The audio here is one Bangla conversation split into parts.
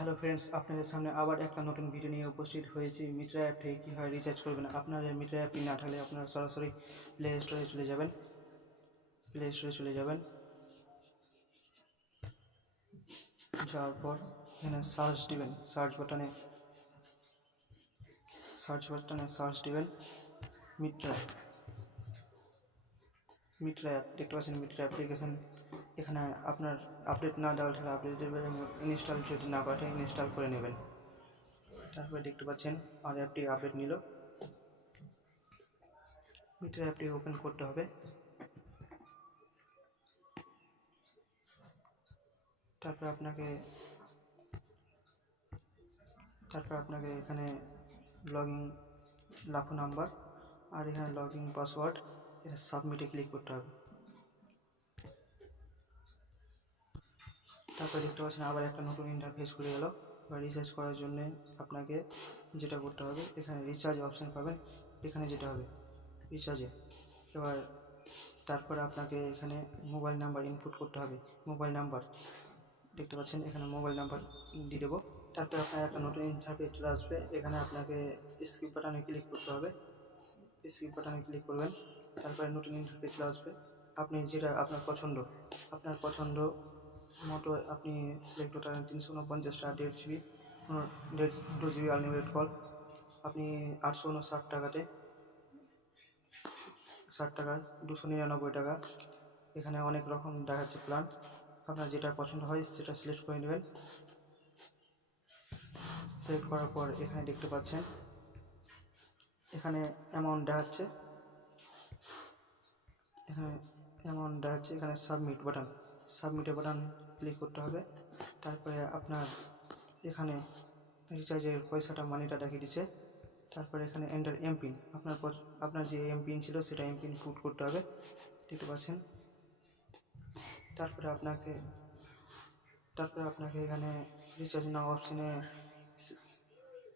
হ্যালো ফ্রেন্ডস, আপনাদের সামনে আবার একটা নতুন ভিডিও নিয়ে উপস্থিত হয়েছি। মিটরা অ্যাপ থেকে কীভাবে রিচার্জ করবেন। আপনাদের মিটরা অ্যাপটি না থাকলে আপনারা সরাসরি প্লে স্টোরে চলে যাবেন। যাওয়ার পর এখানে সার্চ দিবেন, সার্চ বাটনে সার্চ দিবেন মিটরা অ্যাপ। দেখতে পাচ্ছেন মিটরা অ্যাপ্লিকেশন। এখানে আপনার আপডেট না দেওয়া থাকলে আপডেট ইনস্টল, যদি না করা থাকে ইনস্টল করে নেবেন। তারপরে দেখতে পাচ্ছেন আর অ্যাপটি আপডেট নিল। মিটার অ্যাপটি ওপেন করতে হবে। তারপর আপনাকে এখানে লগইন লাফো নাম্বার আর এখানে লগইন পাসওয়ার্ড, এটা সাবমিটে ক্লিক করতে হবে। তারপর দেখতে পাচ্ছেন আবার একটা নতুন ইন্টারফেস খুলে গেল। এবার রিচার্জ করার জন্য আপনাকে যেটা করতে হবে, এখানে রিচার্জ অপশান পাবেন, এখানে যেতে হবে রিচার্জে। এবার তারপরে আপনাকে এখানে মোবাইল নাম্বার ইনপুট করতে হবে। মোবাইল নাম্বার দেখতে পাচ্ছেন, এখানে মোবাইল নাম্বার দিয়ে দেবো। তারপরে আপনার একটা নতুন ইন্টারফেস চলে আসবে। এখানে আপনাকে স্কিপ বাটনে ক্লিক করতে হবে। স্কিপ বাটনে ক্লিক করবেন, তারপরে নতুন ইন্টারফেস চলে আসবে। আপনি যেটা আপনার পছন্দ মতো আপনি সিলেক্ট করতে পারেন। 349 টাকা 1.5 জিবি আনলিমিটেড কল। আপনি 859 টাকাতে 60 টাকা 299 টাকা। এখানে অনেক রকম দেখাচ্ছে প্ল্যান। আপনার যেটা পছন্দ হয় সেটা সিলেক্ট করে নেবেন। সিলেক্ট করার পর এখানে দেখতে পাচ্ছেন এখানে অ্যামাউন্ট দেখাচ্ছে, এখানে সাবমিটে বাটন ক্লিক করতে হবে। তারপরে আপনার এখানে রিচার্জের পয়সাটা, মানিটা দেখিয়ে দিচ্ছে। তারপরে এখানে এন্টার এমপিন, আপনার যে এমপিন ছিল সেটা এমপিন পুট করতে হবে, দেখতে পাচ্ছেন। তারপরে আপনাকে এখানে রিচার্জ নাও অপশানে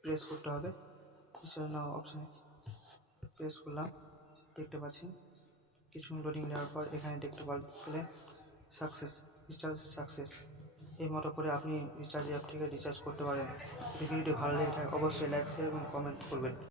প্রেস করতে হবে। রিচার্জ নাও অপশানে প্রেস করলাম, দেখতে পাচ্ছেন কিছু লোডিং নেওয়ার পর এখানে দেখতে পেলেন রিচার্জ সাকসেস। এই মতো করে আপনি রিচার্জ অ্যাপ থেকে রিচার্জ করতে পারেন। ভিডিওটি ভালো লেগে থাকে অবশ্যই লাইক, শেয়ার এবং কমেন্ট করবেন।